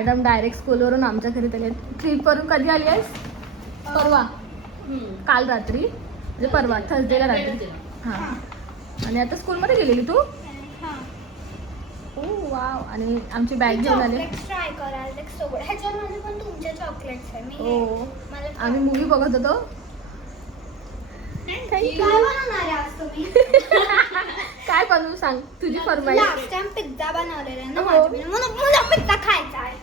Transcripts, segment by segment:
Madam direct स्कूलवरून आमच्या घरी आले. ट्रिपवरून कधी आली आहेस? परवा, काल रात्री, म्हणजे परवा थर्सडेला रात्री. हां, आणि आता स्कूलमध्ये गेलेली तू? ओ वाव. आणि आमची बॅग घेऊन आले. ट्राय करायला सोबत ह्याच्यामध्ये पण तुमचे चॉकलेट्स आहे. हो, आम्ही मूवी बघत होतो. काय बनवणार आहे आज तुम्ही? काय बनवू सांग, तुझी फरमाईश. लास्ट टाइम पिझ्झा बनवलेला ना माझ्या, मला पिझ्झा खायचा आहे.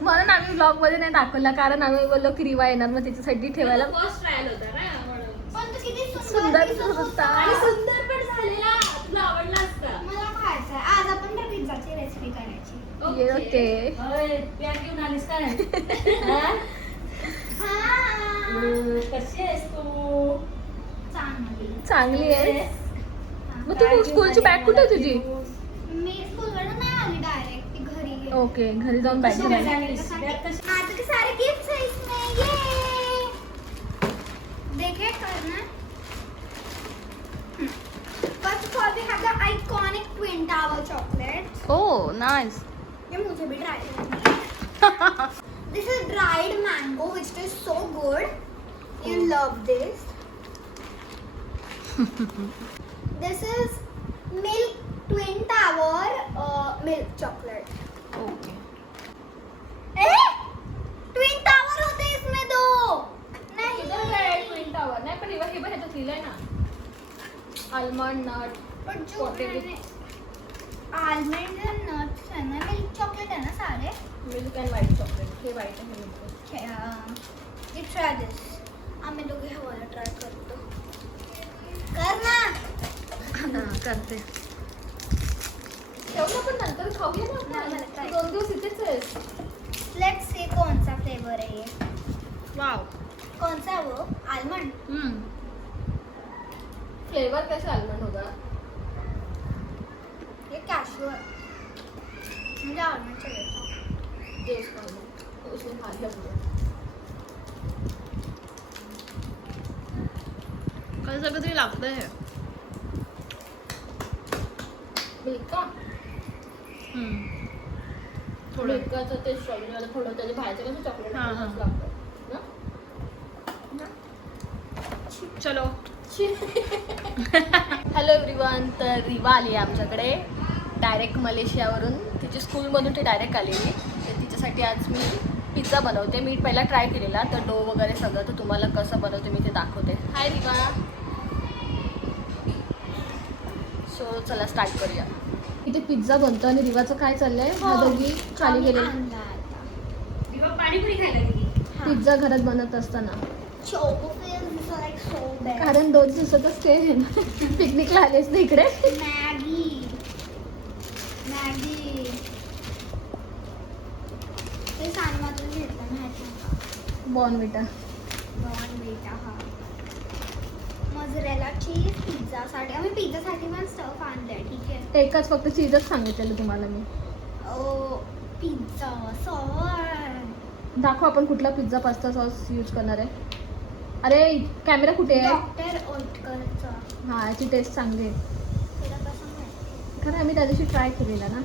म्हणून आम्ही ब्लॉग मध्ये नाही दाखवला, कारण आम्ही बोललो की रिवा येणार, मग तिच्यासाठी ठेवायला. फर्स्ट ट्रायल होता ना म्हणून. पण तो किती सुंदर दिसत होता. आणि सुंदर पण झालेला. तुला आवडला असता. मला खायचा आहे. आज आपण त्या पिझ्झाची रेसिपी करायची. ओके. बॅग घेऊन आलीस काय? कशी आहेस तू? चांगली आहे. मग तू स्कूलची बॅग कुठे आहे तुझी? मी स्कूलवरून नाही आली, डायरेक्ट घरी गेली. ओके, घरी जाऊन बॅग घेऊन आली. आज के सारे गिफ्ट्स हैं इसमें, ये देखे करना. First of all, we have the iconic Twin Tower chocolates. Oh nice. ये मुझे भी ट्राई करना है. This is dried mango, which is so good. You love this. This is milk Twin Tower milk chocolate. Okay. Twin tower होते इसमें दो. नहीं twin tower नाही, पण हे बघ ह्याच्यात लिहिलंय ना, आलमंड नट. पर जो आलमंड एंड नट्स है ना, मिल्क चॉकलेट है ना सारे. Milk and white chocolate. हे व्हाईट आहे, मिल्क. ये ट्राय दिस. आम्ही दोघे हवाला ट्राय करतो. कर ना. हां, करते. ठेवलं पण नंतर खाऊया ना नाही, मला आपण. try. 2 दिवस इथेच आहेस. लेट्स सी कौन सा फ्लेवर है ये. वाव. कौन सा है वो? आलमंड. फ्लेवर कैसे आलमंड होगा? ये कैशू है. मुझे आलमंड चाहिए था. टेस्ट करो, उसने खा लिया पूरा. कसं कधी लागतं हे मिल्क का? थोडं मिल्काचं ते स्ट्रॉबेरीवालं थोडं, त्याच्या बाहेरचं कसं चॉकलेट लागतं ना. चलो. Hello everyone. तर रिवा आली आहे आमच्याकडे डायरेक्ट मलेशियावरून. तिची स्कूलमधून ती डायरेक्ट आलेली. तर तिच्यासाठी आज मी पिझ्झा बनवते. मी पहिला ट्राय केलेला, तर डो वगैरे सगळं, तर तुम्हाला कसं बनवते मी ते दाखवते. हाय रिवा. सो चला स्टार्ट करूया. इथे पिझ्झा बनतो आणि रिवाचं काय चाललंय, ह्या दोघी खाली गेले पाणीपुरी खायला गेली. पिझ्झा घरात बनत असताना. Choco feels like so bad. कारण 2 दिवसातच ते आहे ना, पिकनिकला आलेच ना इकडे. मॅगी. ते सानमातून घेतलं माहिती का? बॉर्नव्हिटा. बॉर्नव्हिटा. हा. मोझरेला चीज पिझ्झासाठी. आम्ही पिझ्झासाठी पण स्टफ आणलंय. ठीक आहे. एकच फक्त चीजच सांगितलेलं तुम्हाला मी. Pizza sauce. दाखव आपण कुठला पिझ्झा पास्ता सॉस यूज करणार आहे. अरे कॅमेरा कुठे आहे? डॉक्टर ओटकरचा. हा, याची टेस्ट चांगली आहे. तुला कसं माहिती? खरं आम्ही त्या दिवशी ट्राय केलेला ना.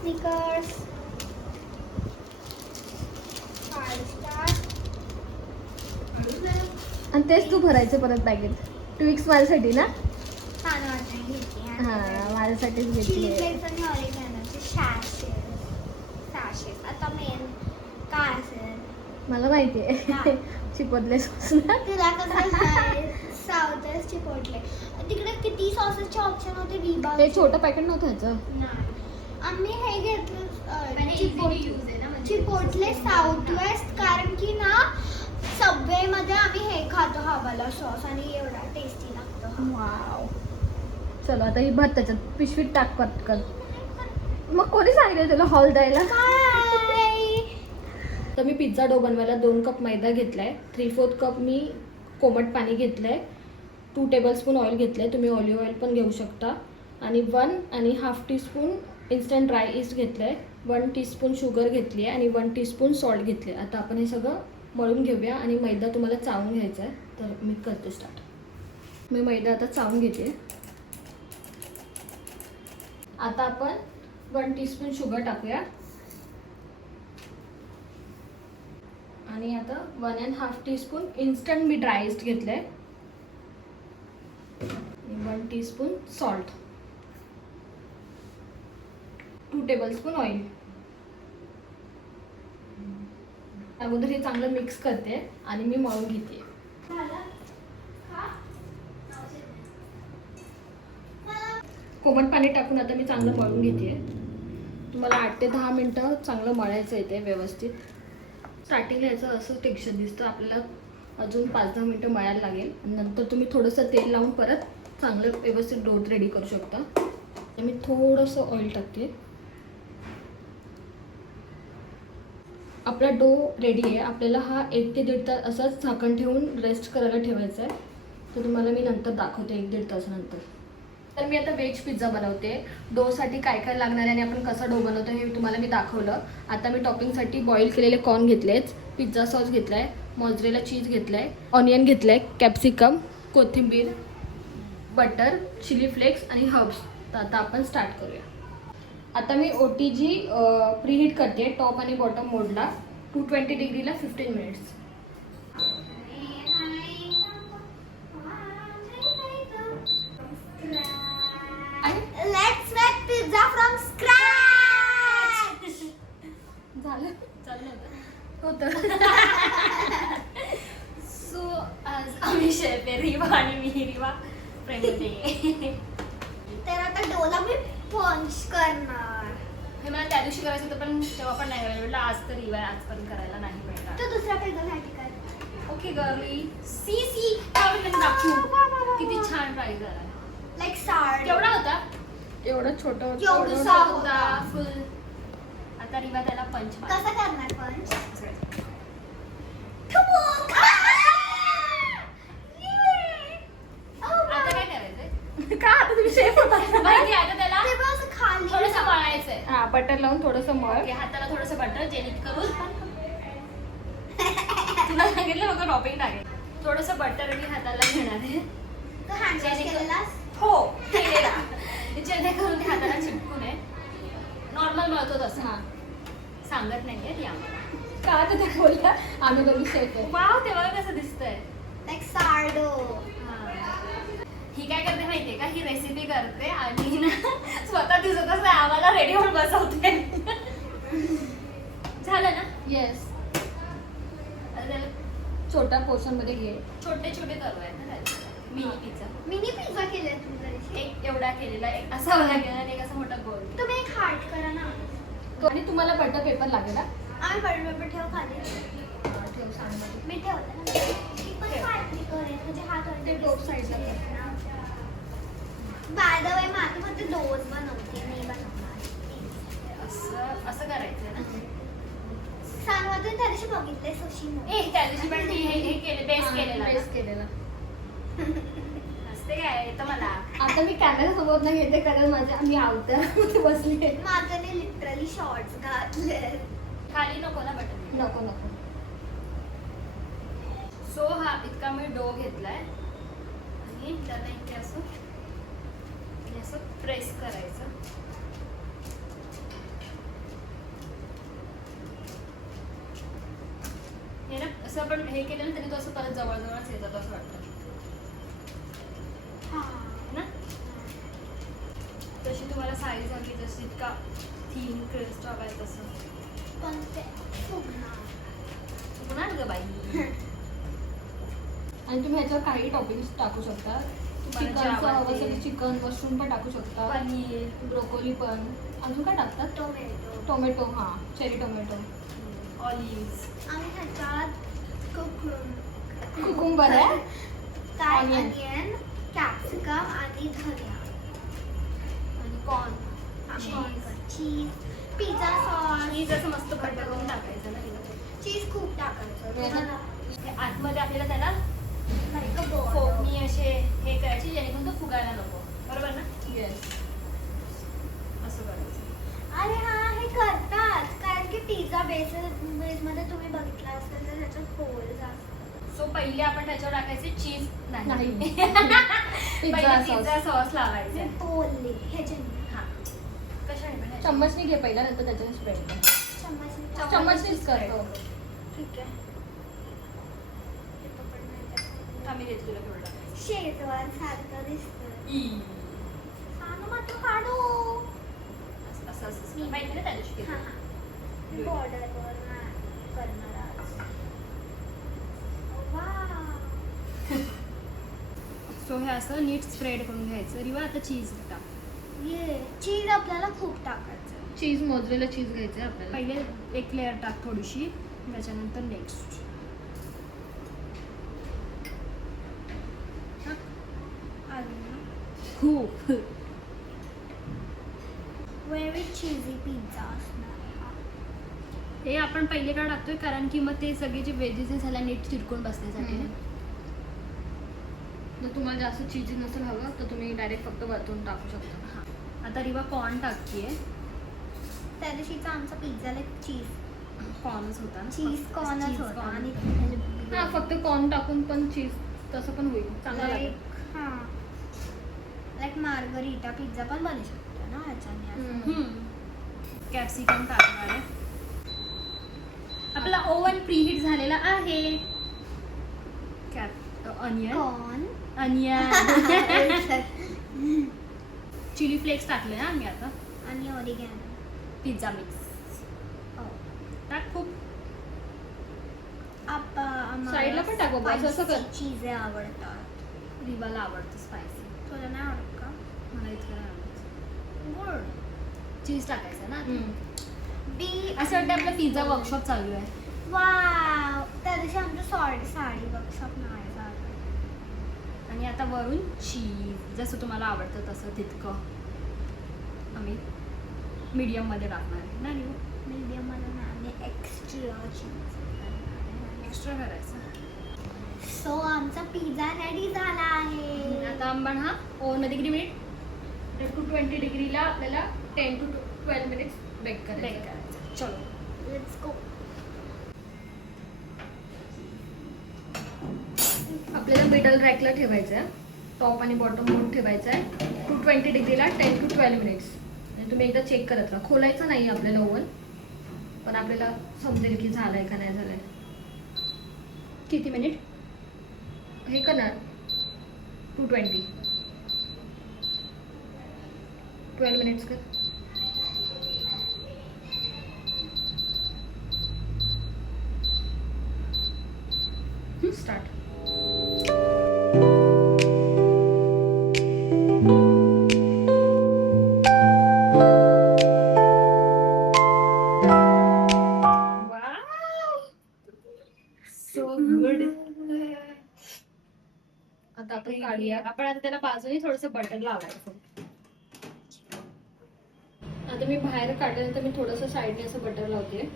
स्निकर्स. 5 स्टार. आणि तेच तू भरायचं परत बॅगेत. ट्विक्स माझ्यासाठी ना. छान वाटतं घेतली. हां, माझ्यासाठीच घेतली. चिलीफ्लेक्स आणि ऑरिगॅनोचे सॅशेस. आता मेन काय असेल? मला माहिती आहे. चिपोटले सॉस ना. तुला कसं साऊथ चिपोटले. तिकडे किती सॉसेसचे ऑप्शन होते. विबा. ते छोटं पॅकेट नव्हतं ह्याचं. नाही, आम्ही हे घेतलं चिपोटले साऊथ वेस्ट, कारण की ना सबवे मध्ये आम्ही हे खातो हवाला सॉस, आणि एवढा टेस्टी लागतो. वाव. चलो आता ही भर त्याच्यात, पिशवीत टाक पटकन. मग कोणी सांगितलं तुला हॉल द्यायला? तर मी पिझ्झा डो बनवायला 2 कप मैदा घेतलाय. 3/4 कप मी कोमट पाणी घेतलंय. 2 टेबलस्पून ऑइल घेतलंय. तुम्ही ऑलिव्ह ऑइल पण घेऊ शकता. आणि 1.5 टीस्पून इन्स्टंट ड्राय इस्ट घेतलंय. 1 टीस्पून शुगर घेतली आहे आणि 1 टीस्पून सॉल्ट घेतले. आता आपण हे सगळं मळून घेऊया आणि मैदा तुम्हाला चावून घ्यायचा आहे. तर मी करते स्टार्ट. मी मैदा आता चावून घेते. आता आपण 1 टीस्पून शुगर टाकूया आणि आता 1.5 टीस्पून इन्स्टंट मी ड्राय इस्ट घेतलंय. 1 टीस्पून सॉल्ट, 2 टेबलस्पून ऑइल. अगोदर हे चांगलं मिक्स करते आणि मी मळून घेते. कोमट पाणी टाकून आता मी चांगलं मळून घेते. तुम्हाला 8 ते 10 मिनटं चांगलं मळायचं आहे ते व्यवस्थित. स्टार्टिंगला याचं असं टेक्स्चर दिसतं, आपल्याला अजून 5-10 मिनटं मळायला लागेल. नंतर तुम्ही थोडंसं तेल लावून परत चांगलं व्यवस्थित डो रेडी करू शकता. तर मी थोडंसं ऑइल टाकते. आपला डो रेडी आहे. आपल्याला हा 1 ते 1.5 तास असाच झाकण ठेवून रेस्ट करायला ठेवायचा आहे. तर तुम्हाला मी नंतर दाखवते 1-1.5 तासानंतर. तर मी आता व्हेज पिझ्झा बनवते. डोसाठी काय काय लागणार आहे आणि आपण कसा डो बनवतो हे तुम्हाला मी दाखवलं. आता मी टॉपिंगसाठी बॉईल केलेले कॉर्न घेतलेच, पिझ्झा सॉस घेतला आहे, मोझरेला चीज घेतला आहे, ऑनियन घेतलं आहे, कॅप्सिकम, कोथिंबीर, बटर, चिली फ्लेक्स आणि हर्ब्स. तर आता आपण स्टार्ट करूया. आता मी OTG प्रीहीट करते टॉप आणि बॉटम मोडला 220 डिग्रीला 15 minutes. Let's make pizza from scratch. झालं चाललं होतं. सो आज आम्ही शेफ आहे रिवा आणि मी रिवा प्रेमते. तर आता डोला मी पंच करणार. हे मला त्या दिवशी करायचं होतं पण तेव्हा पण नाही वेळ. आज तर रिवा आज पण करायला नाही मिळणार. तो दुसऱ्या पिझ्झासाठी कर. ओके गर्ली सी दाखवू किती छान ट्राय झाला. लाईक साड. केवढा होता? एवढं छोटं एवढंसं होता फुल. आता रिवा त्याला पंच मार. कसं करणार पंच? आता काय करायचंय? का आता तुम्ही शेफ होता? माहिती आहे, आता त्याला ते बस खाली थोडंसं मळायचंय. हा, बटर लावून थोडंसं मळ. ओके, हाताला थोडंसं बटर जेणेकरून तुला सांगितलं होतं टॉपिंग टाकेल. थोडंसं बटर मी हाताला घेणार आहे. तो हँडवॉश केलेलास? हो केलेला. जेणेकरून ते हाताला चिटकू नये. नॉर्मल मळतो तसं. हा, सांगत नाहीये ती आम्हाला. का आता ते बोलला आम्ही दोघी शेफ आहे. वाव, तेव्हा कसं दिसतंय. लाईक सार्डो. ही काय करते माहितीये का, ही रेसिपी करते आणि ना स्वतः दिसतच नाही आम्हाला रेडी होऊन बसवते. झालं ना? येस, आता त्याला छोट्या पोर्शन मध्ये घे. छोटे छोटे करूयात ना त्याला. Mini pizza. मिनी पिझ्झा केलाय तुम्ही तरी. एक एवढा केलेला, एक असा लागेल आणि एक असं मोठा गोल. तुम्ही एक हार्ट करा ना. आणि तुम्हाला बटर पेपर लागेल. हा? आम्ही बटर पेपर ठेव खाली. ठेव सांगमध्ये. मी ठेवते ना. ती पण फाटली करेल म्हणजे हात ते टॉप साईडला कर. बाय द वे माझं फक्त डोस बनवते, मी बनवणार. असं असं करायचंय ना. सांगवातून त्या दिवशी बघितले सुशी ए त्या दिवशी पण ती हे केले बेस केलेला बेस केलेला. असते काय येतं मला. आता मी कॅमेरा समोर नाही घेते कारण माझ्या मी आवत्या बसली. माझ्याने लिटरली शॉर्ट्स घातले. खाली नको ना बटन. नको नको. सो हा इतका मी डो घेतलाय आणि त्याला इथे असं प्रेस करायचं. हे ना असं आपण हे केलं ना तरी तो असं परत जवळजवळच येतात असं वाटतं ना. तशी तुम्हाला साईज हवी जशी इतका थीन क्रिस्ट हवाय तसं. पण ते फुगणार. होणार ग बाई. आणि तुम्ही ह्याच्यावर काही टॉपिंग्स टाकू शकता. तुम्हाला जे चिकनचं हवं आवडते. असेल चिकन, मशरूम पण टाकू शकता, पनीर, ब्रोकोली पण. अजून काय टाकतात? टोमॅटो. टोमॅटो. हा, चेरी टोमॅटो. ऑलिव्ह. आम्ही ह्याच्यात कुकुंबर आहे. काय Onion. अनियन, कॅप्सिकम आणि धनिया आणि कॉर्न. चीज, पिझ्झा सॉस. चीज असं मस्त घट्ट करून टाकायचं ना तिला. चीज खूप टाकायचं. वेगळं. तुम्हाला हे आतमध्ये आपल्याला त्याला like a ball. फोडणी असे हे करायची जेणेकरून तो फुगायला नको. बरोबर ना? येस. असं करायचं. अरे हा हे करतात कारण की पिझ्झा बेसमध्ये तुम्ही बघितला असेल तर त्याच्यात होल्स असतात. सो पहिले आपण त्याच्यावर टाकायचे चीज नाही. पिझ्झा पहिले सॉस. पिझ्झा सॉस लावायचा. होल्ली ह्याचे हा. कशाने बनायचं? चम्मचने घे पहिला, नंतर त्याच्याने स्प्रेड कर. चम्मचनेच कर. हो. ठीक आहे. आम्ही देतो तुला केवढं टाकायचं. शेजवान सारखं दिसतं. ई. सांग मग तू काढू. असं असं माहिती ना त्या दिवशी हा, केलं. हा. मी बॉर्डरवर करणार आज. वाव. सो हे असं नीट स्प्रेड करून घ्यायचं. रिवा आता चीज टाक. ये चीज आपल्याला खूप टाकायचं. चीज, मोजलेलं चीज घ्यायचं आहे आपल्याला. पहिले एक लेअर टाक थोडीशी, त्याच्यानंतर नेक्स्ट खूप. व्हेरी चीजी पिझ्झा असणार हा. हे आपण पहिले का टाकतोय कारण की मग ते सगळे जे व्हेजेस ह्याला नीट चिरकून बसण्यासाठी ना. जर तुम्हाला जास्त चीजी नसेल हवं तर तुम्ही डायरेक्ट फक्त वरतून टाकू शकता. हा. आता रिवा कॉर्न टाकतीये. त्या दिवशीचा आमचा पिझ्झाला चीज कॉर्नच होता ना. चीज कॉर्नच Cheese होता corn. आणि हा, फक्त कॉर्न टाकून पण चीज तसं पण होईल, चांगलं लागेल. लाईक हां लाईक मार्गरिटा पिझ्झा पण बनू शकतो ना ह्याच्याने असं. हम्म. कॅप्सिकम टाकणार आहे. आपला ओव्हन प्रीहीट झालेला आहे. Onion corn onion chili flakes टाकले ना आम्ही आता. आणि ऑरिगॅनो. पिझ्झा मिक्स टाक खूप. साईडला पण टाकू, बस असं कर. चीज आवडतात. रिवाला आवडतं स्पायसी. तुला नाही आवडत का? मला इतकं नाही आवडत. गुड. चीज टाकायचं ना. बी असं वाटतं आपला पिझ्झा वर्कशॉप चालू आहे. वाव. त्या दिवशी आमचं साडी वर्कशॉप नाही झालं. आणि आता वरून चीज जसं तुम्हाला आवडतं तसं तितकं आम्ही मीडियममध्ये टाकणार आहे ना. मीडियम मला आणि एक्स्ट्रा चीज. एक्स्ट्रा करायचं. सो आमचा पिझ्झा रेडी झाला आहे. आता आपण हा ओव्हनमध्ये किती मिनिट? 10 to 20 डिग्रीला आपल्याला 10 to 12 मिनिट्स बेक बेक करायचं. करायचं. चलो. Let's go. आपल्याला मिडल रॅकला ठेवायचं आहे. टॉप आणि बॉटम मोड ठेवायचं आहे 220 डिग्रीला 10 to 12 मिनिट्स. आणि तुम्ही एकदा चेक करत राहा. खोलायचं नाही आपल्याला ओव्हन, पण आपल्याला समजेल की झालंय का नाही झालंय. किती मिनिट? हे करणार 220 12 मिनिट्स कर. स्टार्ट. So good. आता आपण काढूया. आपण आता त्याला बाजूने थोडंसं बटर लावायचं. आता मी बाहेर काढल्यानंतर मी थोडंसं साईडने असं बटर लावते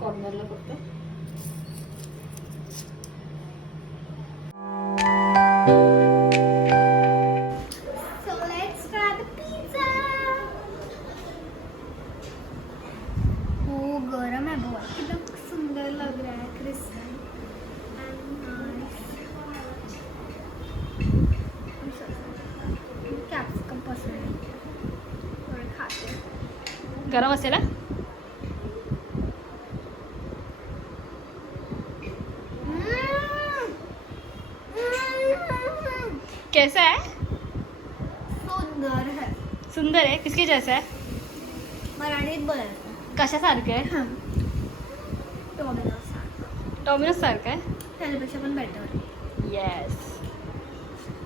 कॉर्नरला फक्त. So let's try the pizza. हो गरम है बहुत. कितना सुंदर लग रहा है. Crispy and nice. कैप्सिकम पसंद है. थोड़े खाते हैं. गरम असेल ना. कैसा है? सुंदर है. सुंदर आहे. किसके जैसा आहे? मराठीत बोलायचं. कशासारखं आहे? टोमॅटो सारखं. डॉमिनोज सारखं आहे. त्याच्यापेक्षा पण बेटर. येस.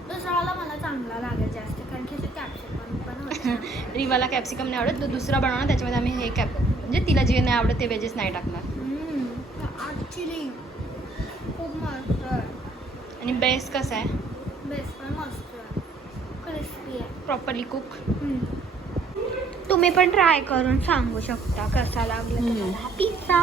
दुसराला मला चांगला लागेल जास्त कारण की कॅप्सिकम पण होतं. रिवाला कॅप्सिकम नाही आवडत. तो दुसरा बनवणार त्याच्यामध्ये आम्ही हे म्हणजे तिला जे नाही आवडत ते व्हेजेस नाही टाकणार. ॲक्च्युली खूप मस्त आहे. आणि बेस्ट कसं आहे? बेस्ट पण मस्त आहे. क्रिस्पी आहे. Properly cook. तुम्ही पण ट्राय करून सांगू शकता कसा लागला तुम्हाला पिझ्झा.